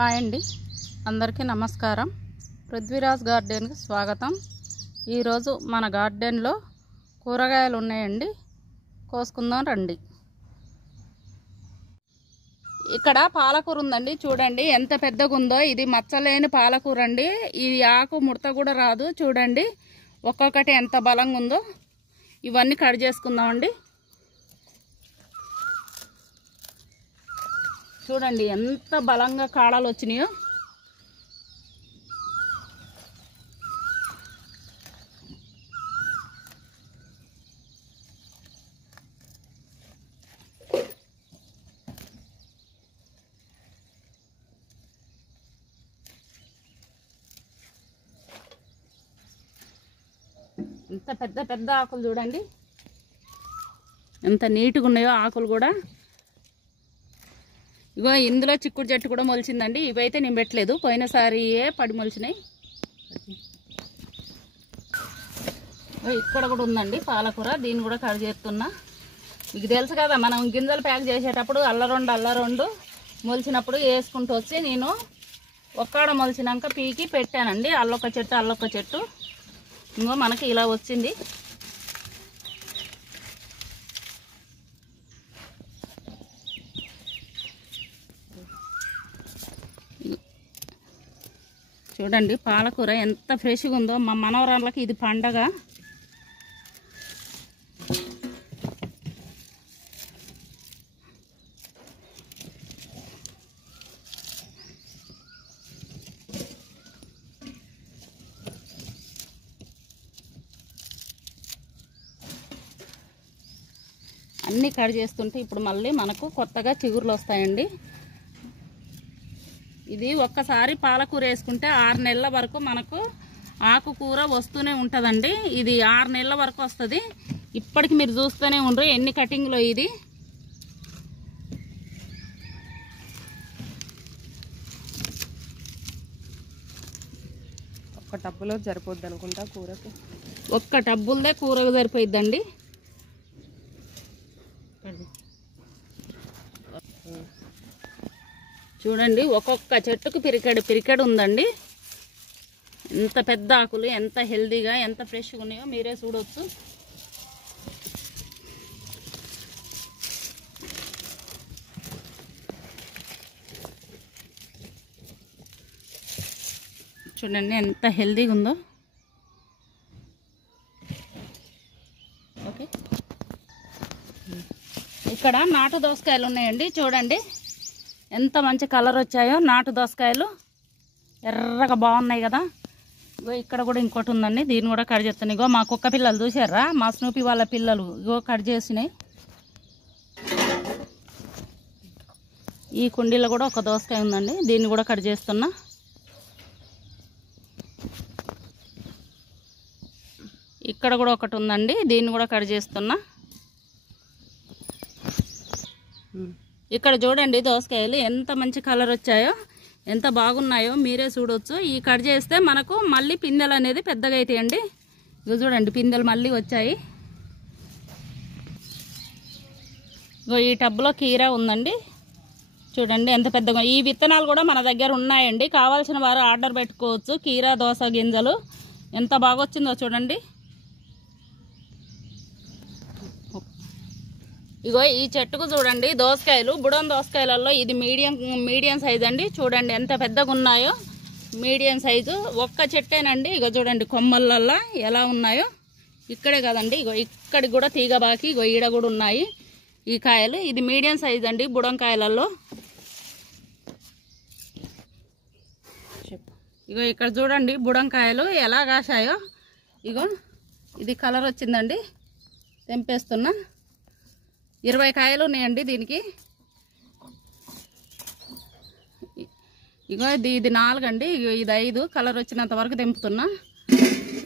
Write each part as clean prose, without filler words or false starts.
Hi అండి, అందరికీ నమస్కారం. పృథ్వీరాజ్ గార్డెన్కి స్వాగతం. ఈరోజు మన గార్డెన్లో కూరగాయలు ఉన్నాయండి, కోసుకుందాం రండి. ఇక్కడ పాలకూర ఉందండి, చూడండి ఎంత పెద్దగా ఉందో. ఇది మచ్చలేని పాలకూర అండి. ఈ ఆకు ముడత కూడా రాదు. చూడండి ఒక్కొక్కటి ఎంత బలంగా ఉందో. ఇవన్నీ కట్ చేసుకుందామండి. చూడండి ఎంత బలంగా కాడలు వచ్చినాయో. ఎంత పెద్ద పెద్ద ఆకులు చూడండి, ఎంత నీట్గా ఉన్నాయో ఆకులు కూడా. ఇగో ఇందులో చిక్కుడు చెట్టు కూడా మొలిచిందండి. ఇవైతే నేను పెట్టలేదు, పోయినసారియే పడి మొలిచినాయి. ఇక్కడ కూడా ఉందండి పాలకూర, దీన్ని కూడా కట్ చేస్తున్నా. మీకు తెలుసు కదా, మనం గింజలు ప్యాక్ చేసేటప్పుడు అల్ల రెండు మొలిచినప్పుడు వేసుకుంటూ వచ్చి నేను ఒక్కడ మొలిచినాక పీకి పెట్టానండి. అల్లొక చెట్టు ఇంకో మనకి ఇలా వచ్చింది. చూడండి పాలకూర ఎంత ఫ్రెష్గా ఉందో. మా మనవరాళ్ళకి ఇది పండగ. అన్నీ కట్ చేస్తుంటే ఇప్పుడు మళ్ళీ మనకు కొత్తగా చిగుర్లు వస్తాయండి. ఇది ఒక్కసారి పాలకూర వేసుకుంటే 6 నెలల వరకు మనకు ఆకుకూర వస్తూనే ఉంటుందండి. ఇది 6 నెలల వరకు వస్తుంది. ఇప్పటికి మీరు చూస్తూనే ఉండరు ఎన్ని కటింగ్లో. ఇది ఒక్క టబ్బులో సరిపోద్ది అనుకుంటా కూరకి. ఒక్క టబ్బులదే కూరకు సరిపోయిద్దండి. చూడండి ఒక్కొక్క చెట్టుకు పిరికెడు ఉందండి. ఎంత పెద్ద ఆకులు, ఎంత హెల్దీగా, ఎంత ఫ్రెష్గా ఉన్నాయో మీరే చూడవచ్చు. చూడండి ఎంత హెల్దీగా ఉందో. ఓకే, ఇక్కడ నాటు దోసకాయలు ఉన్నాయండి. చూడండి ఎంత మంచి కలర్ వచ్చాయో నాటు దోసకాయలు, ఎర్రగా బాగున్నాయి కదా. ఇగో ఇక్కడ కూడా ఇంకోటి ఉందండి, దీన్ని కూడా కట్ చేస్తాను. ఇగో మా కుక్క పిల్లలు చూసారా, మా స్నూపీ వాళ్ళ పిల్లలు ఇగో కట్ చేసినాయి. ఈ కుండీలో కూడా ఒక దోసకాయ ఉందండి, దీన్ని కూడా కట్ చేస్తున్నా. ఇక్కడ కూడా ఒకటి ఉందండి, దీన్ని కూడా కట్ చేస్తున్నా. ఇక్కడ చూడండి దోసకాయలు ఎంత మంచి కలర్ వచ్చాయో, ఎంత బాగున్నాయో మీరే చూడవచ్చు. ఈ కట్ చేస్తే మనకు మళ్ళీ పిందెలు అనేది పెద్దగా అవుతాయండి. ఇగో చూడండి పిందెలు మళ్ళీ వచ్చాయి. ఇగో ఈ టబ్లో కీరా ఉందండి, చూడండి ఎంత పెద్దగా. ఈ విత్తనాలు కూడా మన దగ్గర ఉన్నాయండి, కావాల్సిన వారు ఆర్డర్ పెట్టుకోవచ్చు. కీరా దోస గింజలు ఎంత బాగా వచ్చిందో చూడండి. ఇగో ఈ చెట్టుకు చూడండి దోసకాయలు, బుడం దోసకాయలలో ఇది మీడియం సైజ్ అండి. చూడండి ఎంత పెద్దగా ఉన్నాయో, మీడియం సైజు. ఒక్క చెట్టేనండి. ఇగో చూడండి కొమ్మలల్లో ఎలా ఉన్నాయో. ఇక్కడే కదండి, ఇగో ఇక్కడికి కూడా తీగ బాకి ఇగో ఈడ కూడా ఉన్నాయి ఈ కాయలు. ఇది మీడియం సైజ్ అండి బుడం కాయలలో. ఇగో ఇక్కడ చూడండి బుడం కాయలు ఎలా కాశాయో. ఇగో ఇది కలర్ వచ్చిందండి, తెంపేస్తున్నా. 20 కాయలు ఉన్నాయండి దీనికి. ఇగో ఇది 4 అండి, ఇగో ఇది 5. కలర్ వచ్చినంత వరకు తెంపుతున్నా.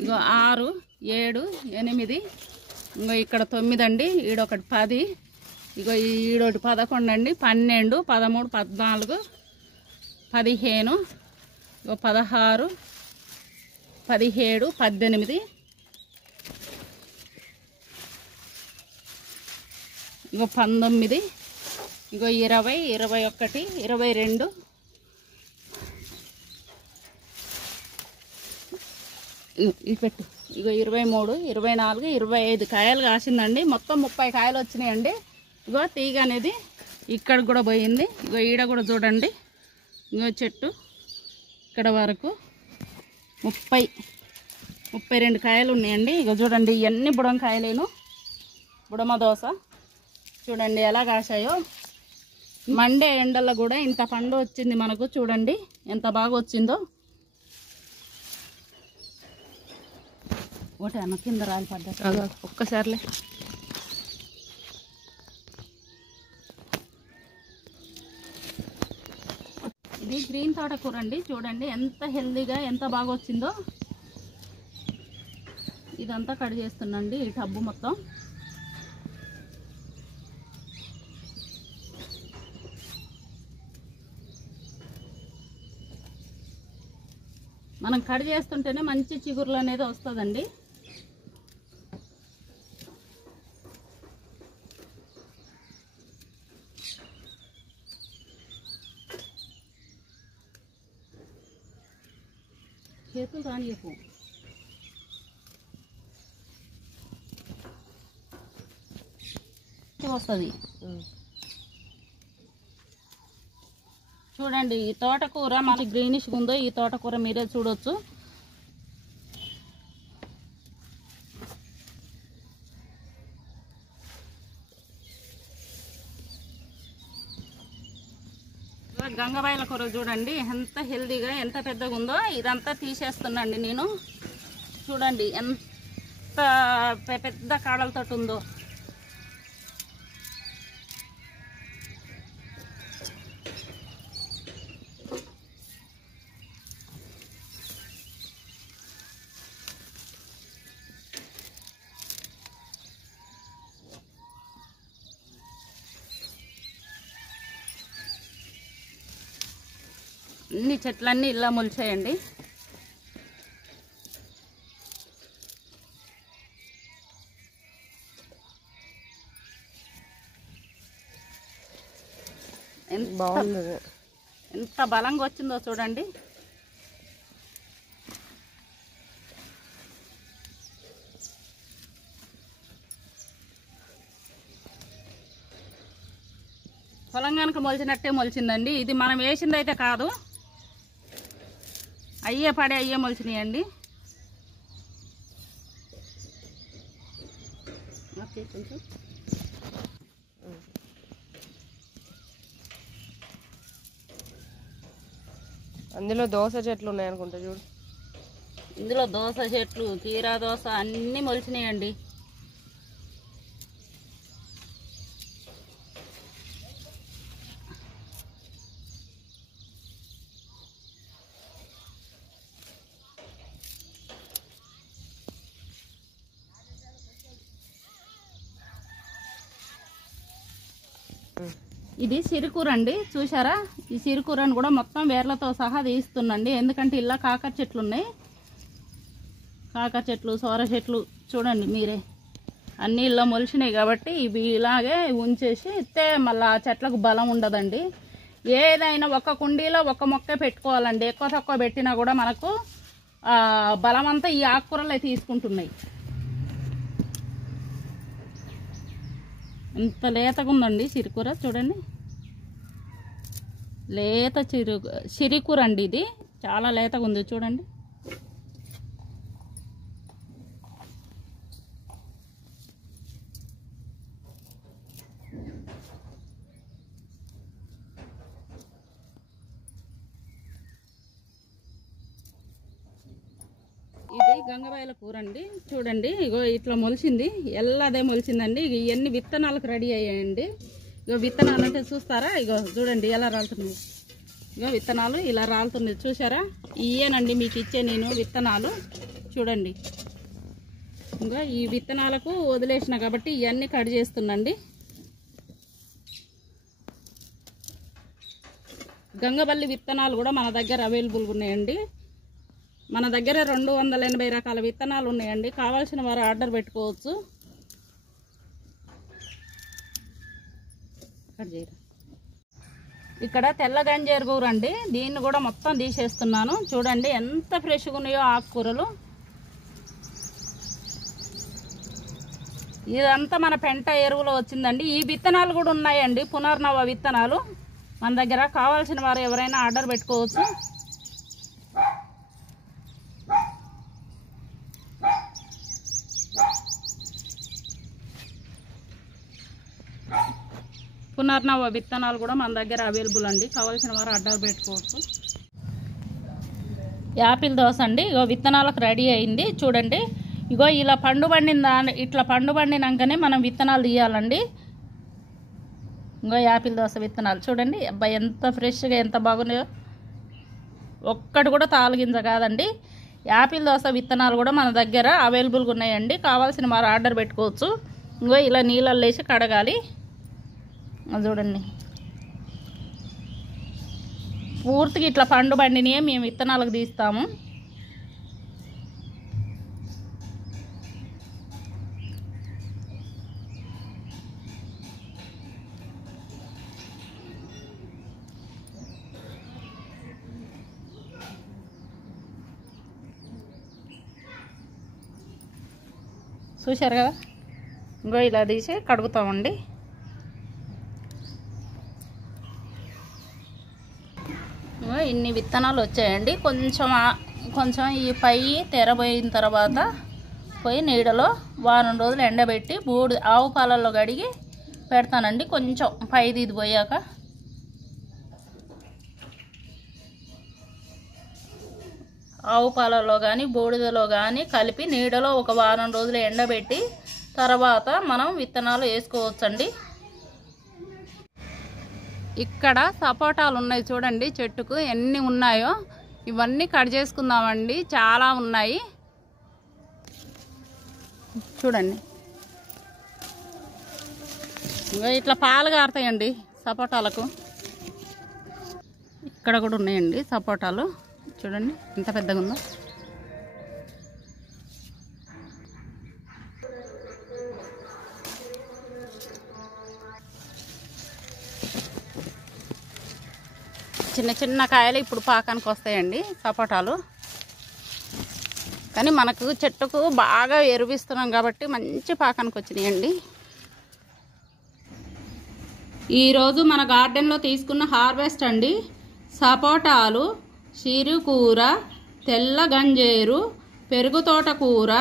ఇగో 6, 7, 8, ఇంకో ఇక్కడ 9 అండి, ఈడొకటి 10, ఇగో ఈడొకటి 11 అండి, 12, 13, 14, 15, ఇగో 16, 17, 18, ఇగో 19, ఇగో 20, 21, 22, ఇవి పెట్టు. ఇగో 23, 24, 25 కాయలు కాసిందండి. మొత్తం 30 కాయలు వచ్చినాయండి. ఇగో తీగ అనేది ఇక్కడ కూడా పోయింది. ఇగో ఈడ కూడా చూడండి. ఇగో చెట్టు ఇక్కడ వరకు 32 కాయలు ఉన్నాయండి. ఇగో చూడండి, ఇవన్నీ బుడంకాయలేను, బుడమ దోస చూడండి ఎలా కాసాయో. మండే ఎండల్లో కూడా ఇంత పండు వచ్చింది మనకు. చూడండి ఎంత బాగా వచ్చిందో. ఒకటి అన్న కింద రాలి పడ్డా ఒక్కసారిలే. ఇది గ్రీన్ తోటకూర అండి. చూడండి ఎంత హెల్దీగా ఎంత బాగా వచ్చిందో. ఇదంతా కట్ చేస్తున్నాండి ఈ టబ్బు మొత్తం. మనం కట్ చేస్తుంటేనే మంచి చిగురులు అనేది వస్తుందండి. చేతులు రానియకు. వస్తుంది. చూడండి ఈ తోటకూర మనకి గ్రీనిష్ ఉందో. ఈ తోటకూర మీరే చూడొచ్చు. గంగబాయిల కూర చూడండి ఎంత హెల్దీగా ఎంత పెద్దగా ఉందో. ఇదంతా తీసేస్తున్నాండి నేను. చూడండి ఎంత పెద్ద కాడలతో ఉందో. అన్ని చెట్లన్నీ ఇలా మొలిచాయండి. బాగుంది. ఎంత బలంగా వచ్చిందో చూడండి. పొలంగానికి మొలిచినట్టే మొలిచిందండి. ఇది మనం వేసింది అయితే కాదు, అయ్యే పడే అయ్యే మొలిచినాయండి. కొంచెం అందులో దోస చెట్లు ఉన్నాయనుకుంటా చూడు. ఇందులో దోస చెట్లు, కీరా దోస అన్నీ మొలిచినాయండి. ఇది సిరికూర అండి. చూసారా, ఈ సిరికూరను కూడా మొత్తం వేర్లతో సహా తీస్తున్నాండి. ఎందుకంటే ఇలా కాకర చెట్లు ఉన్నాయి. కాకర చెట్లు, సోర చెట్లు చూడండి మీరే అన్నీ ఇలా మొలిచినాయి కాబట్టి ఇవి ఇలాగే ఉంచేసి ఇస్తే మళ్ళీ ఆ చెట్లకు బలం ఉండదండి. ఏదైనా ఒక కుండీలో ఒక మొక్క పెట్టుకోవాలండి. ఎక్కువ తక్కువ పెట్టినా కూడా మనకు బలం అంతా ఈ ఆకుకూరలే తీసుకుంటున్నాయి. ఎంత లేతగా ఉందండి సిరికూర చూడండి. లేత సిరికూర అండి ఇది. చాలా లేతగా ఉంది చూడండి. ఇది గంగబాయిల కూర అండి. చూడండి ఇగో ఇట్లా మొలిచింది, ఎల్లదే మొలిచిందండి. ఇవన్నీ విత్తనాలకు రెడీ అయ్యాయండి. ఇగో విత్తనాలు అంటే చూస్తారా, ఇగో చూడండి ఎలా రాలుతున్నాయి. ఇగో విత్తనాలు ఇలా రాలుతున్నాయి చూసారా. ఇయేనండి మీకు ఇచ్చే నేను విత్తనాలు. చూడండి ఇంకా ఈ విత్తనాలకు వదిలేసిన కాబట్టి ఇవన్నీ కట్ చేస్తున్నాండి. గంగబల్లి విత్తనాలు కూడా మన దగ్గర అవైలబుల్గా ఉన్నాయండి. మన దగ్గర 280 రకాల విత్తనాలు ఉన్నాయండి. కావాల్సిన వారు ఆర్డర్ పెట్టుకోవచ్చు. ఇక్కడ తెల్ల గంజేరు కూర అండి. దీన్ని కూడా మొత్తం తీసేస్తున్నాను. చూడండి ఎంత ఫ్రెష్గా ఉన్నాయో ఆకుకూరలు. ఇదంతా మన పెంట ఎరువులో వచ్చిందండి. ఈ విత్తనాలు కూడా ఉన్నాయండి, పునర్నవ విత్తనాలు మన దగ్గర. కావాల్సిన వారు ఎవరైనా ఆర్డర్ పెట్టుకోవచ్చు. పునర్నవ విత్తనాలు కూడా మన దగ్గర అవైలబుల్ అండి, కావాల్సిన వారు ఆర్డర్ పెట్టుకోవచ్చు. యాపిల్ దోస అండి, ఇగో విత్తనాలకు రెడీ అయింది చూడండి. ఇగో ఇలా పండు పండిన ఇట్లా పండు పండినాకనే మనం విత్తనాలు తీయాలండి. ఇంకో యాపిల్ దోస విత్తనాలు చూడండి. అబ్బాయి ఎంత ఫ్రెష్గా ఎంత బాగున్నాయో, ఒక్కటి కూడా తాలుగింజ కాదండి. యాపిల్ దోస విత్తనాలు కూడా మన దగ్గర అవైలబుల్గా ఉన్నాయండి, కావాల్సిన వారు ఆర్డర్ పెట్టుకోవచ్చు. ఇంకో ఇలా నీళ్ళల్లో వేసి కడగాలి. చూడండి పూర్తిగా ఇట్లా పండు పండినయే మేము విత్తనాలకు తీస్తాము. చూశారు కదా, ఇంకో ఇలా తీసి కడుగుతామండి. ఇన్ని విత్తనాలు వచ్చాయండి. కొంచెం ఈ పై తెరబోయిన తర్వాత పోయి నీడలో వారం రోజులు ఎండబెట్టి ఆవు పాలల్లో కడిగి పెడతానండి. కొంచెం పైది ఇది పోయాక ఆవు పాలలో కానీ బూడిదలో కానీ కలిపి నీడలో ఒక వారం రోజులు ఎండబెట్టి తర్వాత మనం విత్తనాలు వేసుకోవచ్చండి. ఇక్కడ సపోటాలు ఉన్నాయి చూడండి, చెట్టుకు ఎన్ని ఉన్నాయో. ఇవన్నీ కట్ చేసుకుందామండి, చాలా ఉన్నాయి చూడండి. ఇట్లా పాలు కారుతాయండి సపోటాలకు. ఇక్కడ కూడా ఉన్నాయండి సపోటాలు చూడండి ఎంత పెద్దగా ఉందో. చిన్న చిన్న కాయలు ఇప్పుడు పాకానికి వస్తాయండి సపోటాలు. కానీ మనకు చెట్టుకు బాగా ఎరువిస్తున్నాం కాబట్టి మంచి పాకానికి వచ్చినాయండి. ఈరోజు మన గార్డెన్లో తీసుకున్న హార్వెస్ట్ అండి. సపోటాలు, సిరుకూర, తెల్ల గంజేరు, పెరుగు తోటకూర,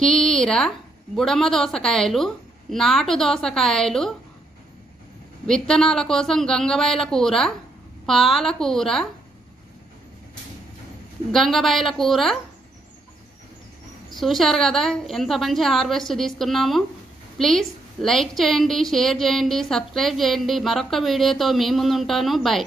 కీర, బుడమ దోసకాయలు, నాటు దోసకాయలు, విత్తనాల కోసం గంగబాయల కూర, పాలకూర, గంగబాయల కూర. చూశారు కదా ఎంత మంచి హార్వెస్ట్ తీసుకున్నాము. ప్లీజ్ లైక్ చేయండి, షేర్ చేయండి, సబ్స్క్రైబ్ చేయండి. మరొక వీడియోతో మీ ముందు ఉంటాను. బాయ్.